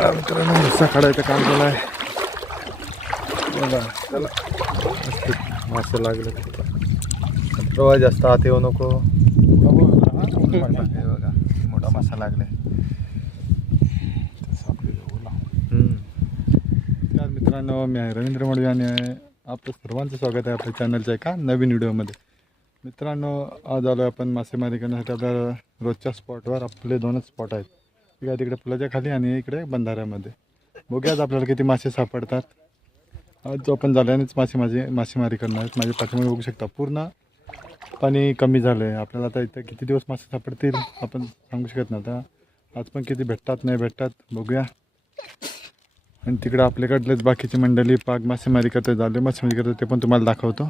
हा, मित्रांनो मासा काढायचं काम चालू आहे. बघा चला. मस्त मासे लागले. प्रवाह जास्त आत येऊ नको? बघा. मोठा मासा. नमस्कार मित्रांनो मी आहे रवींद्र मडवी आणि आपलं सर्वांचं स्वागत आहे आपल्या चॅनलच्या एका नवीन व्हिडिओमध्ये. मित्रांनो आज आलो आपण मासेमारी करण्यासाठी आपल्या रोजच्या स्पॉटवर आपले दोनच स्पॉट आहेत. ठीक तिकडे पुलाच्या खाली आणि इकडे बंधाऱ्यामध्ये. बघूया आपल्याला किती मासे सापडतात. आज जो आपण झाल्यानेच मासे माझे मासेमारी करणार आहेत. माझ्या पाठीमागे बघू शकता पूर्ण पाणी कमी झालं आहे आपल्याला आता इथं किती दिवस मासे सापडतील आपण सांगू शकत नाही आता. आज पण किती भेटतात नाही भेटतात बघूया. आणि तिकडं आपल्याकडलेच बाकीची मंडळी पाग मासेमारी करतात झाले मासेमारी करतात ते पण तुम्हाला दाखवतो.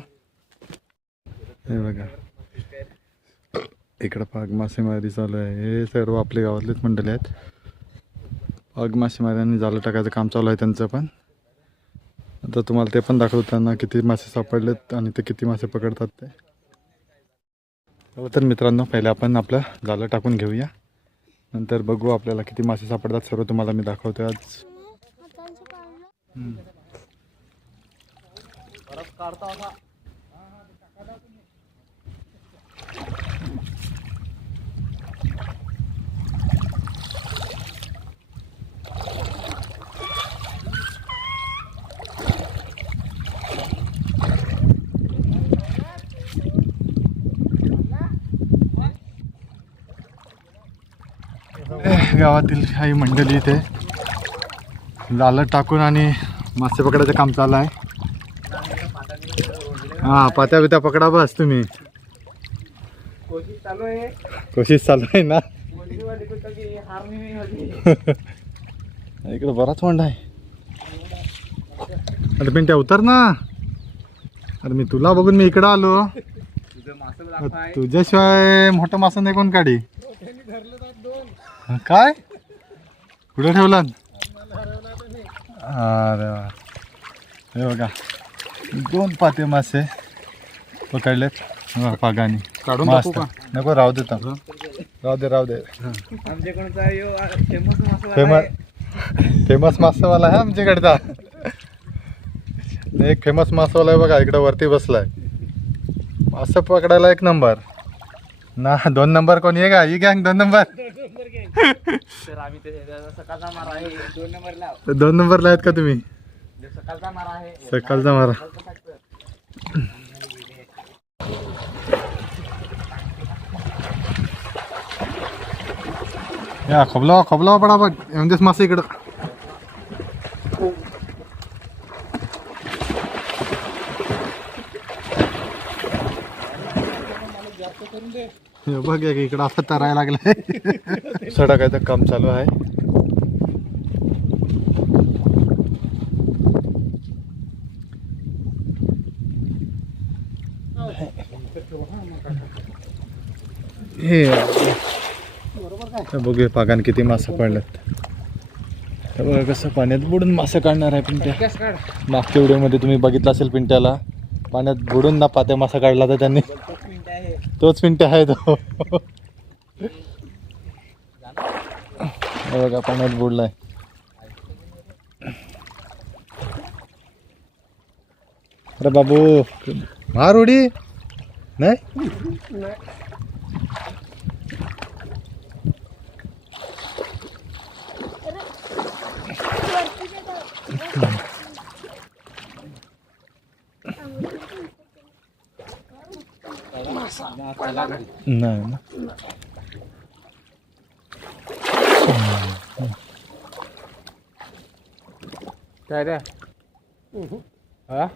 हे बघा. इकडं पाग मासेमारी चालू आहे. हे सर्व आपल्या गावातलेच मंडळी आहेत. पाग मासेमारी आणि जाळं टाकायचं काम चालू आहे त्यांचं पण. आता तुम्हाला ते पण दाखवताना किती मासे सापडलेत आणि ते किती मासे पकडतात ते. तर मित्रांनो पहिले आपण आपलं जाळं टाकून घेऊया. नंतर बघू आपल्याला किती मासे सापडतात. सर्व तुम्हाला मी दाखवतो आज. काढता गावातील काही मंडळी इथे जाळं टाकून आणि मासे पकडायचं काम चालू आहे. हा पात्या बित्या पकडा बस तुम्ही. कोशिश चालू आहे ना? इकडे बराच वंड आहे. अरे पिंट्या उतर ना. अरे मी तुला बघून मी इकडं आलो. तुझ्याशिवाय मोठं मासा नाही कोण काढी. काय? कुठे ठेवला? अरे वा. हे बघा दोन पाते मासे पकडलेत. बघा, पागानी. काढून मस्त. का? नको राहू दे तर. राहू दे राहू दे. आमच्याकडचा यो फेमस मासा फेमस फेमस मासेवाला आहे आमच्याकडचा. एक फेमस मासेवाला आहे बघा इकडे वरती बसलाय. मासे पकडायला एक नंबर. ना दोन नंबर कोण? ये का ही गँग दोन नंबर. तर आम्ही ते सकाळचा मारा आहे. दोन नंबरला दोन नंबरला आहेत का तुम्ही? सकाळचा मारा आहे. सकाळचा मारा. या खोबलावा खोबलावा पडापट. मासे इकडं हे बघ इकडं असं तरायला लागलाय. सडकायचं काम चालू आहे. हे. बघूया पागान किती मासे पडलेत बघा कसं पाण्यात बुडून मासे काढणार आहे पिंट्या. गॅस मागच्या व्हिडिओमध्ये तुम्ही बघितलं असेल पिंट्याला. पाण्यात बुडून ना पात्या मासा काढला तर त्यांनी. तोच पिंट्या आहे तो. हे बघा पाण्यात बुडलाय. अरे बाबू. मार उडी नाही. नाही ना काय रे हा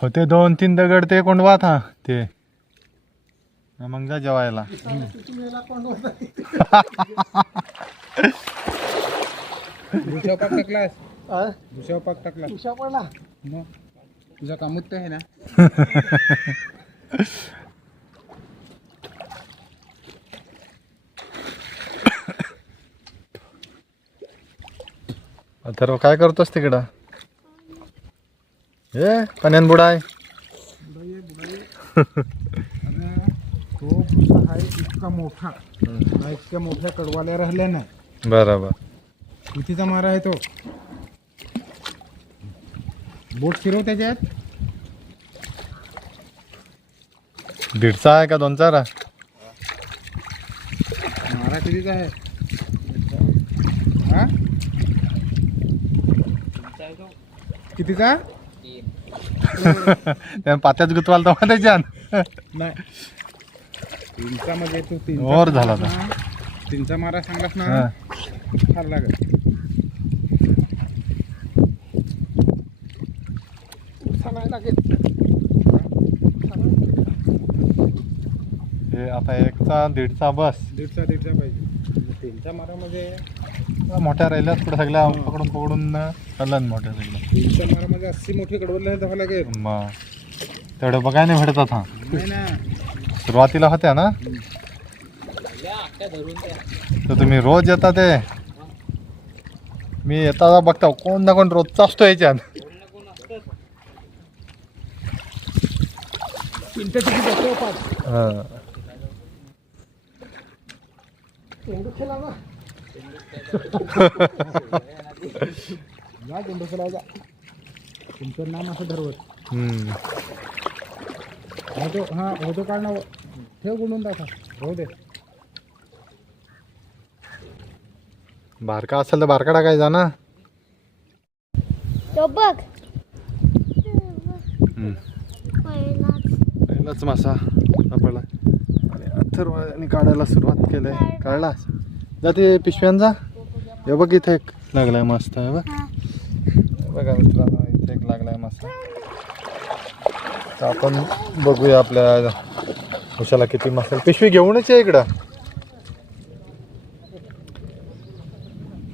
होते दोन तीन दगड ते कोंडवा था ते. मग जा जेवायला. भुशाव भुशाव पाक टाकला. भुशाव पडला. मग? तुझा कामच तर आहे ना? अथर्व काय करतोस तिकडं? हे पाण्यान बुडाय तो भुसा आहे इतका मोठा हा इतक्या मोठ्या कडवाल्या राहिल्या नाही बरोबर. कितीचा मारा आहे तो. बोट फिरव त्याच्यात. दीडचा आहे का दोनचा रा? मारा कितीचा आहे. हा? कितीचा? त्या पात्यात गुतवाल तर त्याच्यात नाही. तीनचा म्हणजे तू तीन वर झाला. तीनचा मारा सांगलास ना हा. फार लागत हे आता एकचा दीडचा बस. दीडचा दीडचा पाहिजे. तीनचा मारा म्हणजे मोठ्या राहिल्यात पुढे सगळ्या पकडून पकडून चाललं मोठ्या सगळ्या तीनचा मारा म्हणजे अस्सी मोठी कडवले धावा लागेल मग तेवढं बघायला नाही भेटत हा नाही ना. सुरुवातीला होत्या ना? तर तुम्ही रोज येता ते. मी येता बघता कोण ना कोण रोजचा असतो याच्यात. तुमचं नाम असं ठरवत हम्म. होतो हां होतो काढ ना ठेव गुंडून टाका हो दे बारका असेल तर बारका टाकायचा ना तो बघ हम्म. पहिलाच मासा सापडला आणि अथर्वाने काढायला सुरुवात केली. काढला? जाते पिशव्यांचा हे बघ इथे एक लागलाय मस्त आहे बघ. बघा मित्रांनो इथे एक लागलाय मस्त तर आपण बघूया आपल्या उशाला किती मसाला पिशवी घेऊनच आहे इकडं.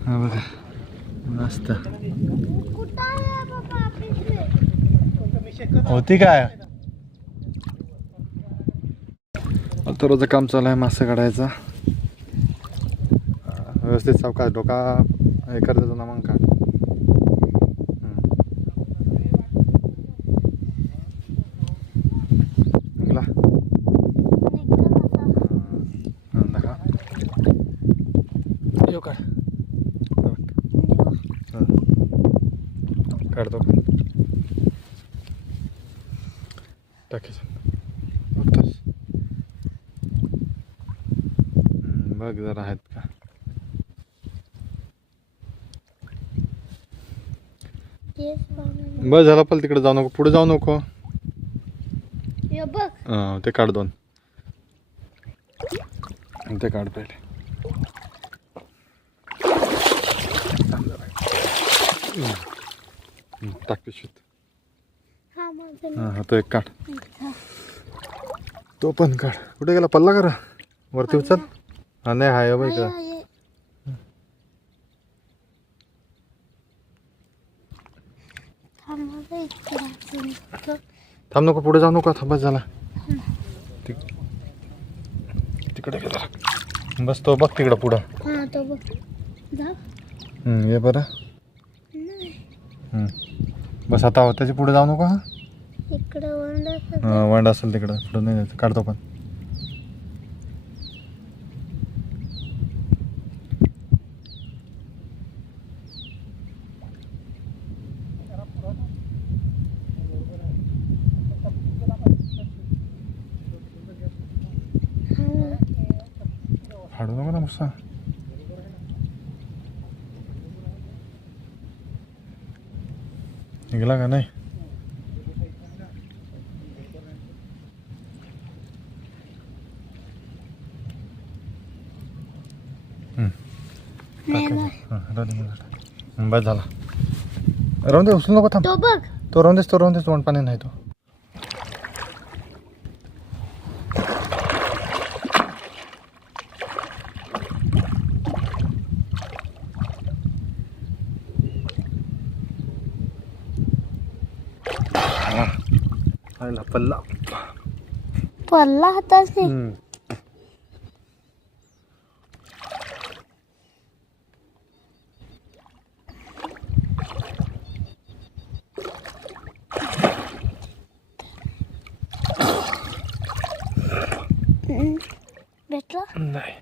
हा बघा. मस्त. होती काय? रोजचं काम चालू आहे मासे काढायचं. व्यवस्थित सावकाश डोका हे करत ना मग काय. काढतो. का टाकायचं बघतोस हम्म, बघ जरा आहेत का. बस झालं पण तिकडे जाऊ नको पुढे जाऊ नको. ते काढ दोन. ते काढ पहिले. हम्म. हम्म, टाक पिशवीत हा तो एक काढ. तो पण काढ. कुठे गेला? पल्ला करा. वरती उचल. हा नाही हाय बाई आहे, का आहे. थांब नको पुढे जाऊ नको थांबच झाला तिक- तिकडे गेला बस तो बघ तिकडं पुढं हा तो बघ जा हम्म, ये बरं. बस आता त्याच्या पुढे जाऊ नको वांड असेल तिकडं पुढं नाही जायचं काढतो पण फाडू नको ना मुसा निघाला का नाही हां. हं, बस झाला राहून दे उचलू नको थांब तो राहून देस तो राहून देस तोंड पाणी नाही तो पडला हाताच हम्म. भेटला नाही।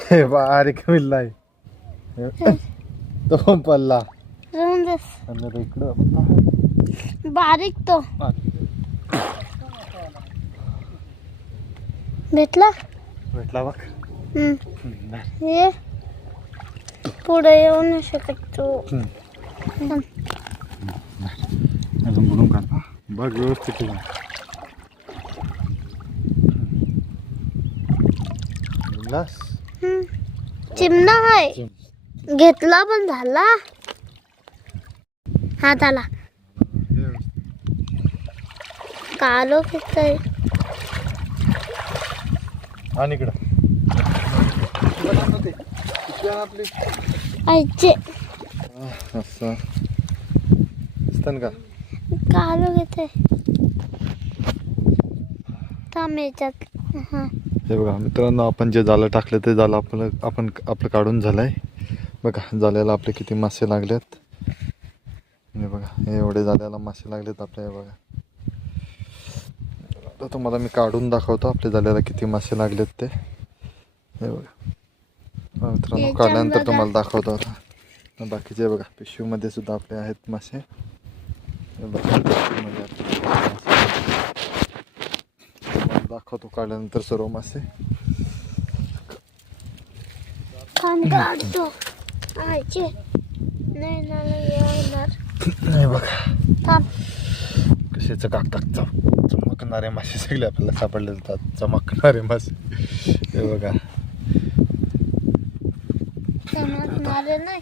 हे बारीक मिल्ला आहे तो पण आणि आता इकडं बारीक तो. भेटला? भेटला बघ. ये पुढे येऊ नाही शकत तू. अजून बुडून काढ बघ व्यवस्थित. चिमणा आहे. घेतला पण झाला. हा झाला कालो घेतोय आणि इकडं. आपली आईचे. असं. दिसतं का? कालो घेतोय थांब याच्यात. हा. हे बघा मित्रांनो आपण जे जाळं टाकलं ते जाळं आपलं आपण आपलं काढून झालं आहे बघा जाळ्याला आपले किती मासे लागलेत. हे बघा हे एवढे जाळ्याला मासे लागलेत आपल्या हे बघा. आता तुम्हाला मी काढून दाखवतो आपल्या जाळ्याला किती मासे लागलेत ते. हे बघा. मित्रांनो काढल्यानंतर. तुम्हाला दाखवतो आता. बाकीचे बघा पिशवीमध्ये सुद्धा आपले आहेत मासे. आपले दाखवतो काढल्यानंतर सर्व मासे. खान काढतो आईचे नाही ना येणार नाही बघा. थांब कशाचं कागदाक चम चमकणारे मासे सगळे आपल्याला सापडले जातात. चमकणारे मासे. हे बघा. चमकणारे नाही.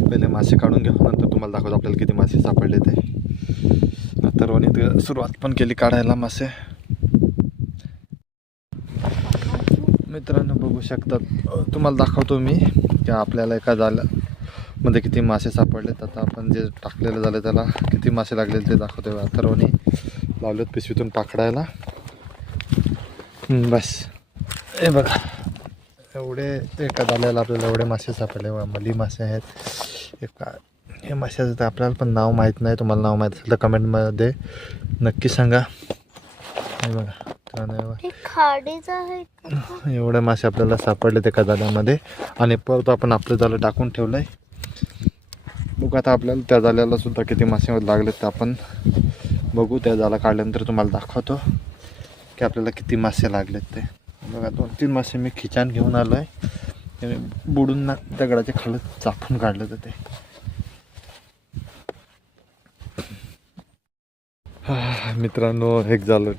पहिले मासे काढून घेऊ नंतर तुम्हाला दाखवतो आपल्याला किती मासे सापडले ते. तर तर सुरुवात पण केली काढायला मासे. मित्रांनो बघू शकतात तुम्हाला दाखवतो मी. किंवा आपल्याला एका जाल्यामध्ये म्हणजे किती मासे सापडलेत आता आपण जे टाकलेलं झालं त्याला किती मासे लागलेले ते दाखवतो अथर्वने लावलेत पिशवीतून पाकडायला बस. हे बघा. एवढे एका जाल्याला आपल्याला एवढे मासे सापडले बघा, मली मासे आहेत. एका हे मासे तर आपल्याला पण नाव माहीत नाही. तुम्हाला नाव माहीत असेल तर कमेंटमध्ये नक्की सांगा. हे बघा. हे खाडीच आहे? एवढे मासे आपल्याला सापडले त्या जाल्यामध्ये आणि परत आपण आपलं जाळं टाकून ठेवलं आहे बघू आता आपल्याला त्या जाल्याला सुद्धा किती मासे लागलेत ते आपण बघू. त्या जाळा काढल्यानंतर तुम्हाला दाखवतो की आपल्याला किती मासे लागलेत ते. बघा दोन तीन मासे मी खिचान घेऊन आलो आहे बुडून ना दगडाच्या खाली चापून काढलं तर हा, मित्रांनो एक झालं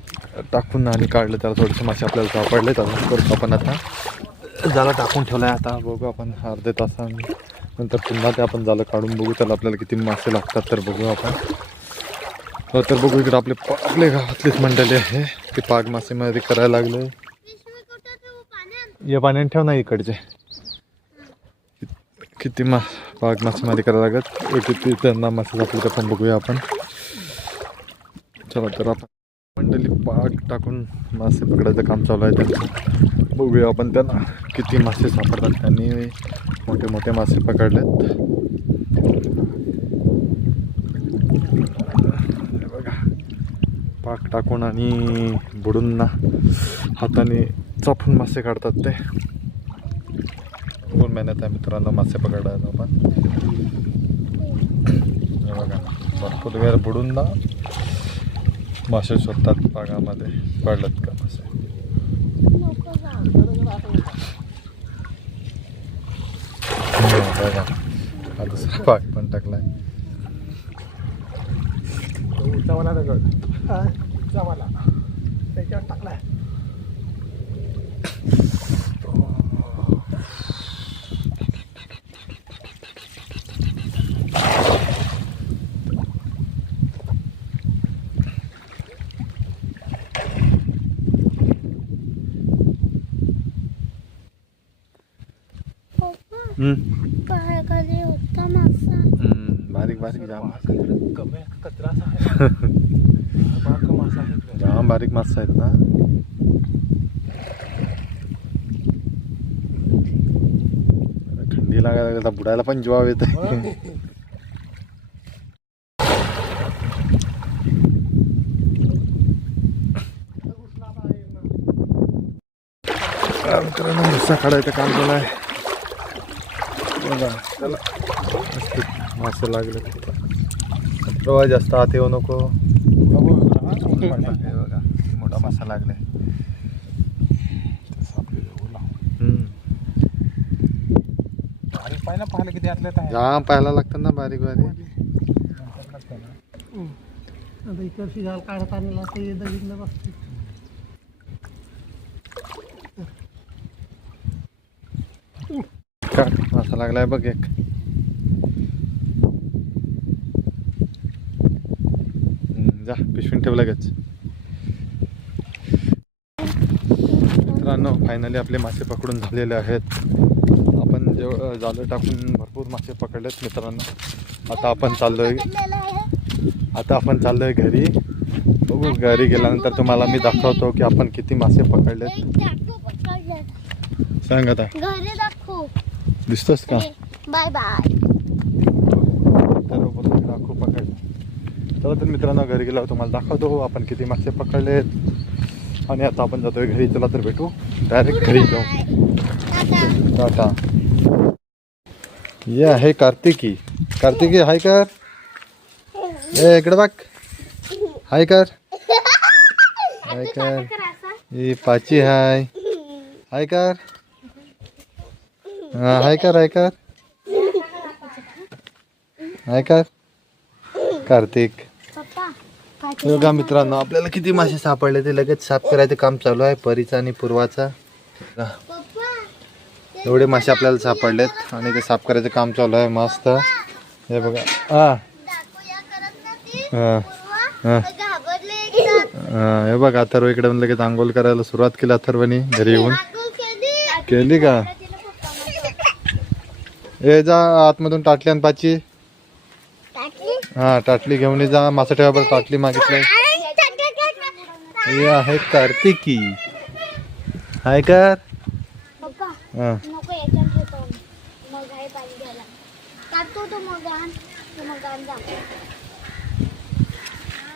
टाकून आणि काढलं त्याला थोडेसे मासे आपल्याला सापडले तर परत आपण आता जाळं टाकून ठेवलं आहे आता बघू आपण अर्ध्या तासानंतर पुन्हा ते आपण जाळं काढून बघू त्याला आपल्याला किती मासे लागतात तर बघू आपण तर बघू इकडे आपले आपले गावातलेच मंडळी आहे ते पाग मासेमध्ये करायला लागले या पाण्याने ठेव ना इकडचे किती मा पाग मासेमारी करायला लागत किती त्यांना मासे लागले ते पण बघूया आपण चला तर आपण मंडळी पाक टाकून मासे पकडायचं काम चालू आहे त्यांचं. बघूया आपण त्यांना किती मासे सापडतात. त्यांनी मोठे मोठे मासे पकडलेत. हे बघा. पाक टाकून आणि बुडूंना हाताने चापून मासे काढतात ते. दोन महिन्यात आहे मित्रांनो मासे पकडायला आपण. हे बघा. भरपूर वेळ बुडून ना मासे शोधतात पागामध्ये पडलेत का मासे? बघा हा दुसरा भाग पण टाकलाय. टाकलाय हम्म. पायाखाली होता मासा हम्म, बारीक बारीक जाम. जाम बारीक मासा आहेत ना थंडी उडी लागायला लागली बुडायला पण जीवाव येत मित्रांनो मुस्सा काढायचं काम चालू आहे बघा चला मस्त मासे लागले प्रवाह जास्त आत येऊ नको बघा मोठा मासा लागलाय पाहिलं पाहिलं किती आतल्यात आहे जाम पाहायला लागतात ना बारीक बारीक. इकडची काढत आणला तर बसते लागलाय बघ एक. जा पिशवीन ठेव लगेच. मित्रांनो फायनली आपले मासे पकडून झालेले आहेत. आपण जेव जालं टाकून भरपूर मासे पकडलेत मित्रांनो. आता आपण चाललोय आता आपण चाललोय घरी. बघू घरी गेल्यानंतर तुम्हाला मी दाखवतो की आपण किती मासे पकडलेत. सांगत आता. दिसतोस का बाय बाय तर दाखवू पकडले. चला तर मित्रांनो घरी गेल्यावर तुम्हाला दाखवतो. आपण किती मासे पकडलेत. आणि आता आपण जातोय घरी. चला तर भेटू. डायरेक्ट घरी जाऊ. टाटा ये आहे कार्तिकी. कार्तिकी हाय कर. ए इकडे बघ. हाय कर. हाय कर. ही पाची हाय हाय कर. हा हाय कर हाय कर. हाय कर. कार्तिक. पप्पा बघा मित्रांनो आपल्याला किती मासे सापडले ते लगेच साफ करायचं काम चालू आहे. परीचा आणि पूर्वाचा. एवढे मासे आपल्याला सापडलेत आणि ते साफ करायचं काम चालू आहे मस्त. हे बघा. हा. हा. हा. हा, हे बघ अथर्व इकडे लगेच आंघोळ करायला सुरुवात केली अथर्वनी घरी येऊन. केली का? ए जा आतमधून टाटली आणि पाची. हा टाटली घेऊन ये जा. मासा ठेवा टाटली मागितलंय हे आहे कार्तिकी. हाय कर. हा.